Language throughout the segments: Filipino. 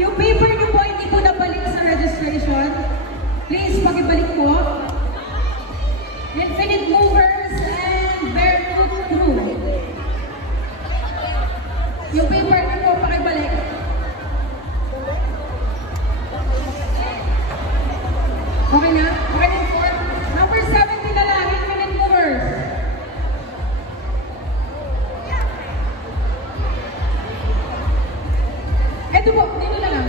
Yung paper niyo po, hindi po nabalik sa registration. Please, pakibalik po. Infinite movers and barefoot crew. Yung paper niyo po, pakibalik. Okay na? Okay na po. Number 70 na lang, infinite movers. Ito po, dito na lang.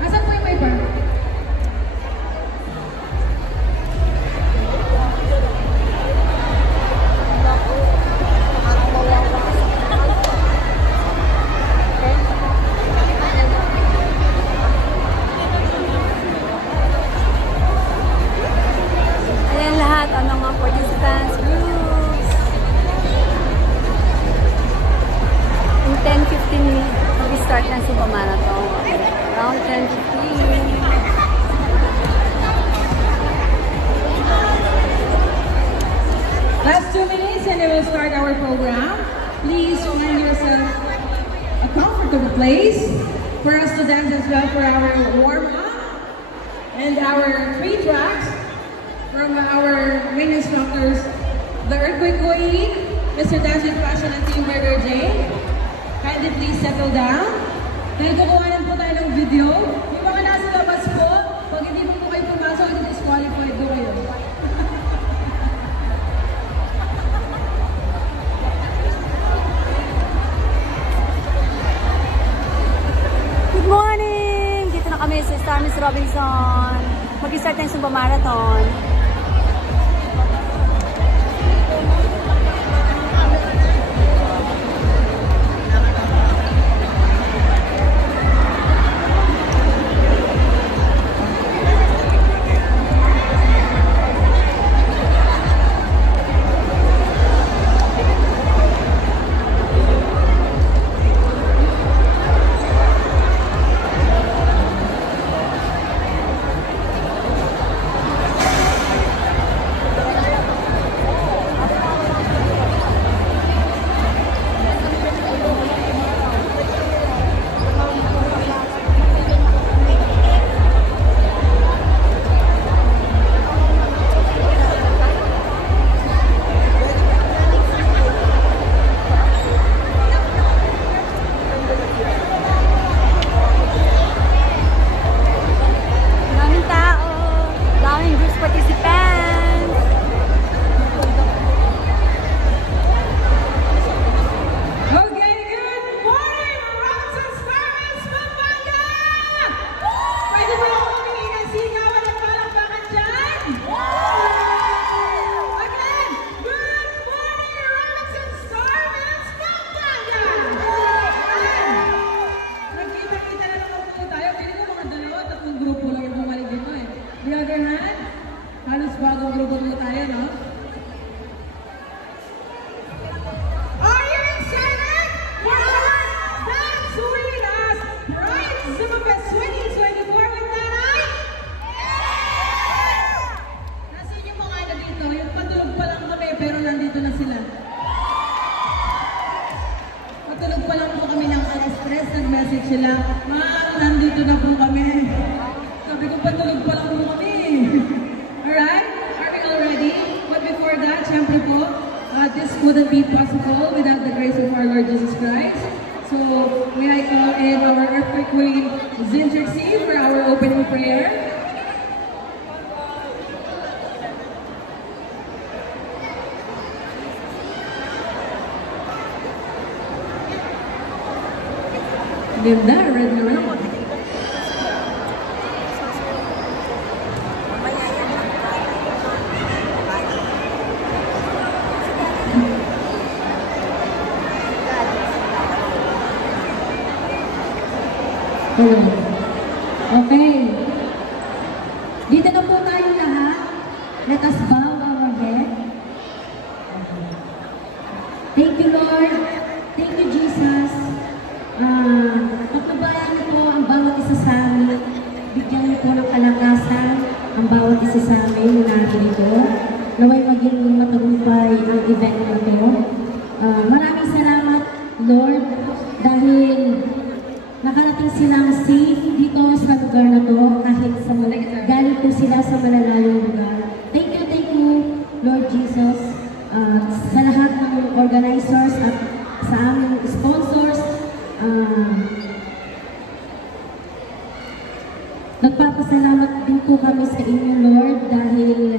Asan po yung paper? Ayan lahat ang mga participants groups. In 10-15 minutes, mag-start na Sumba Marathon. Around 10:15. Last 2 minutes and then we'll start our program. Please find yourself a comfortable place for us to dance as well for our warm-up and our 3 tracks from our main instructors, the Earthquake Queen, Mr. Dancing Fashion and Team Burger J. Kindly please settle down. Dahil kukuhanan po tayo ng video. Yung mga nasa labas po, pag hindi mo po kayo pumasok, hindi disqualified po kayo. Good morning! Dito na kami sa Star Miss Robinson. Mag-start na yung Sumba Marathon. Halos bagong grupo po tayo, no? Are you excited for our Dance with Us Pride Zumba Fest 2024 with Nanay? Yes! Nasaan yung mga ano dito? Yung patulog pa lang kami pero nandito na sila. Patulog pa lang po kami ng alas 3, nag-message sila, "Ma'am, nandito na po kami." Sabi ko, patulog pa lang po kami. Alright? Are we all ready? But before that, syempre po, this wouldn't be possible without the grace of our Lord Jesus Christ. So, may I call in our Earthquake Queen, Zintrixie, for our opening prayer. Ganda, red na red. Okay. Dito na po tayo lahat. Let us bow our head. Thank you, Lord. Thank you, Jesus. Pagpabayan niyo po ang bawat isa sa amin. Bigyan niyo po ng kalakasan ang bawat isa sa amin na narito. Naway maging matagumpay ang event na ito. Maraming salamat, Lord, dahil nakarating natin silang safe dito sa lugar na to, kahit sa galing po sila sa malalayong lugar. Thank you, Lord Jesus, sa lahat ng organizers at sa aming sponsors. Nagpapasalamat din po kami sa inyo, Lord, dahil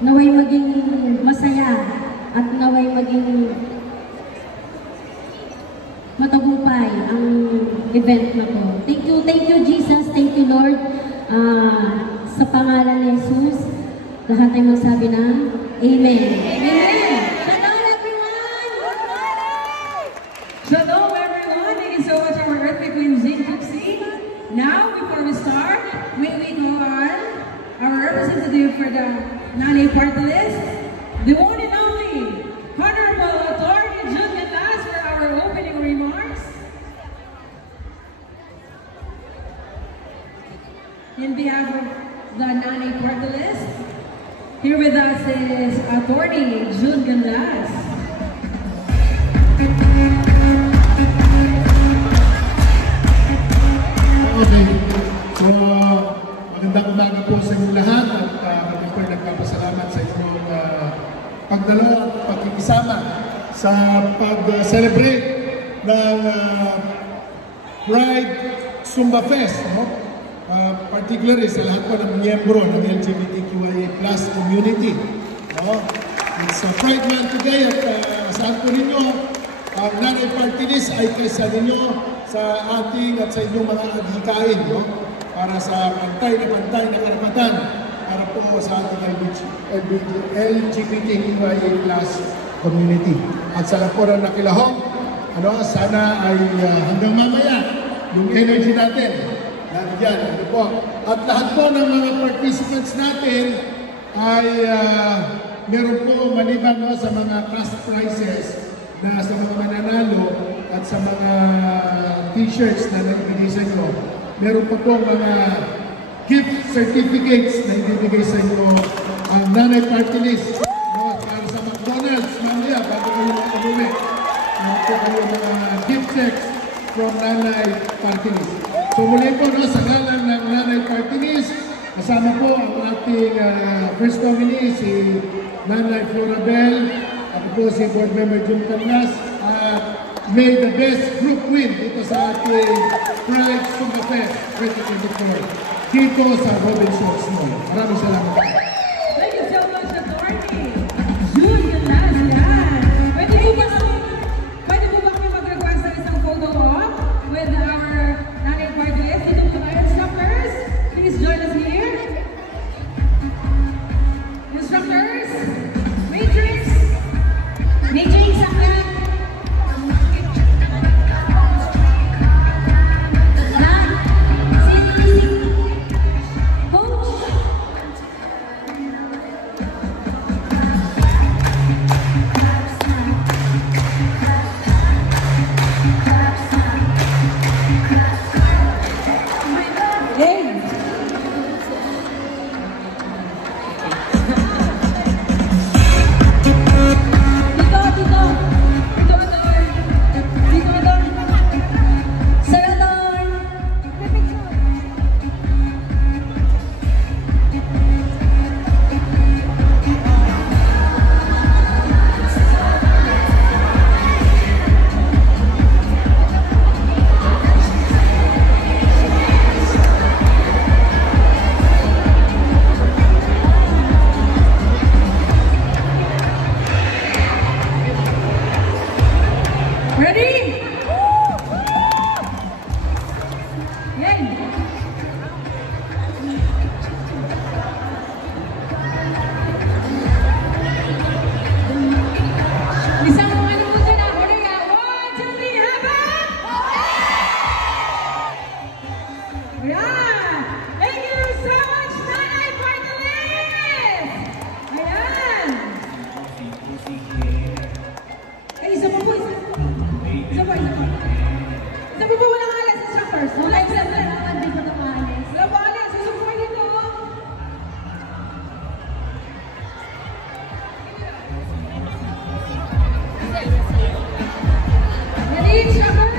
naway maging masaya at naway maging matagumpay ang event na to. Thank you Jesus, thank you Lord. Sa pangalan ni Jesus, lahat ay magsabi ng Amen. Amen. Shalom everyone! Shalom everyone! Thank you so much our Earthquake Queen Zing Gypsy. Now, before we start, may we call on our representative for the Nanay Party List, the one and only Honorable Attorney June Galas for our opening remarks. In behalf of the Nanay Party List, here with us is Attorney June Galas. Okay. So, magandang umaga po sa inyo lahat at kami po nagpapasalamat sa inyong pagdalo at pagkikisama sa pag-celebrate ng Pride Zumba Fest. No? Particularly sa lahat po ng miyembro ng LGBTQIA+ community. No? It's Pride Month today at saan po ninyo ang Nanay Party List ay kaysa ninyo sa ating at sa inyong mga adhikain, no? Para sa pantay na karapatan para po sa ating LGBTQIA+ community. At sa laporan na kilahong, sana ay hanggang mamaya yung energy natin nandiyan. At lahat po ng mga participants natin ay meron po maliban sa mga cash prizes na sa mga mananalo at sa mga t-shirts na naibigay sa inyo, meron pa po mga gift certificates na ibibigay sa inyo ang Nanay Party List. No, para sa McDonald's, mamaya, bago kayo makauwi, meron po kayo mga gift checks from Nanay Party List. So muli po, no, sa ngalan ng Nanay Party List, kasama po ang ating first nominee, si Nanay Florabel. Ako po si Board Member June Galas. May the best group win dito sa ating Pride Zumba Fest 2024 dito sa Robinsons Mall. Maraming salamat. Thank you so much, Attorney June Galas. Yan. Pwede po ba kami mag-request ng isang photo op with our Nanay Party List? Dito po tayo, instructors. Please join us here. Instructors, Matrix, Sakya. each other.